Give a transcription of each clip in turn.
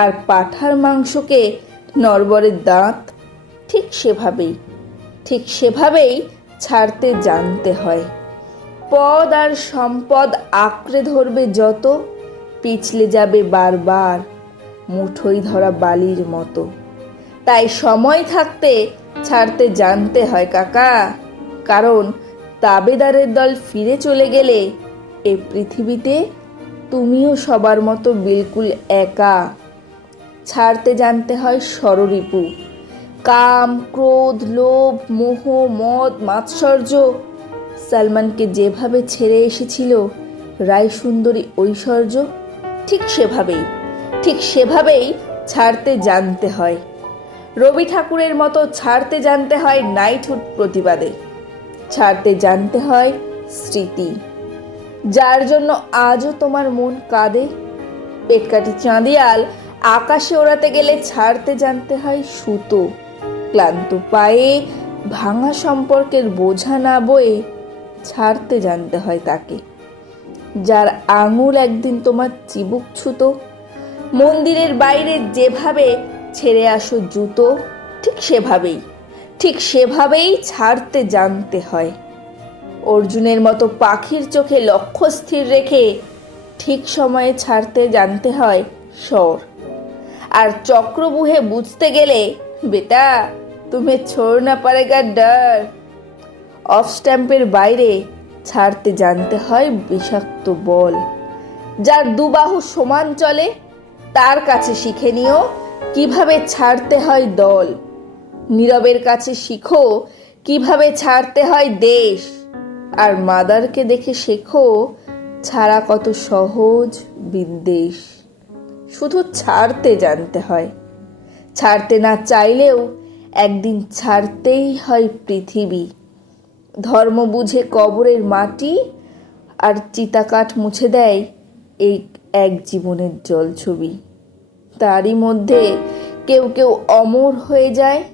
আর পাঠার মাংসকে নরবরের দাঁত, ঠিক সেভাবেই ঠিক সেভাবেই ছাড়তে জানতে হয়। পদ আর সম্পদ আঁকড়ে ধরবে যত, পিছলে যাবে বারবার মুঠোই ধরা বালির মতো। তাই সময় থাকতে ছাড়তে জানতে হয় কাকা, কারণ তাবেদারের দল ফিরে চলে গেলে এ পৃথিবীতে তুমিও সবার মতো বিলকুল একা ছাড়তে জানতে হয় স্বররিপু। কাম, ক্রোধ, লোভ, মোহ, মদ, মাৎসর্য। সালমানকে যেভাবে ছেড়ে এসেছিল রায় সুন্দরী ঐশ্বর্য ঠিক সেভাবেই ঠিক সেভাবেই ছাড়তে জানতে হয়। রবি ঠাকুরের মতো ছাড়তে জানতে হয় নাইটহুড প্রতিবাদে। ছাড়তে জানতে হয় স্মৃতি। যার জন্য আজও তোমার মন কাঁদে। পেটকাটি চাঁদিয়াল আকাশে ওড়াতে গেলে ছাড়তে জানতে হয় সুতো। ক্লান্ত পায়ে, ভাঙা সম্পর্কের বোঝা না বয়ে ছাড়তে জানতে হয় তাকে। যার আঙুল একদিন তোমার চিবুক ছুতো। মন্দিরের বাইরে যেভাবে ছেড়ে আসো জুতো, ঠিক সেভাবেই ঠিক সেভাবেই ছাড়তে জানতে হয়। অর্জুনের মতো পাখির চোখে লক্ষ্য স্থির রেখে ঠিক সময়ে ছাড়তে জানতে হয় স্বর। আর চক্রবুহে বুঝতে গেলে, বেটা, তুমি ছোড় না পারেগা ডর। অফ স্ট্যাম্পের বাইরে ছাড়তে জানতে হয় বিষাক্ত বল, যার দুবাহু সমান চলে। তার কাছে শিখে নিও কীভাবে ছাড়তে হয় দল। নীরবের কাছে শিখো কীভাবে ছাড়তে হয় দেশ। আর মাদারকে দেখে শেখো ছাড়া কত সহজ বিদ্বেষ। শুধু ছাড়তে জানতে হয়। ছাড়তে না চাইলেও একদিন ছাড়তেই হয় পৃথিবী। ধর্ম বুঝে কবরের মাটি আর চিতাকাঠ মুছে দেয় এই এক জীবনের জল ছবি তারই মধ্যে কেউ কেউ অমর হয়ে যায়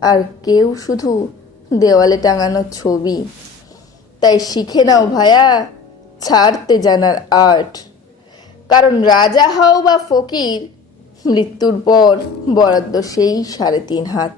আর কেউ শুধু দেওয়ালে টাঙানো ছবি। তাই শিখে নাও ভায়া, ছাড়তে জানার আর্ট। কারণ রাজা হও বা ফকির মৃত্যুর পর বরাদ্দ সেই সাড়ে তিন হাত।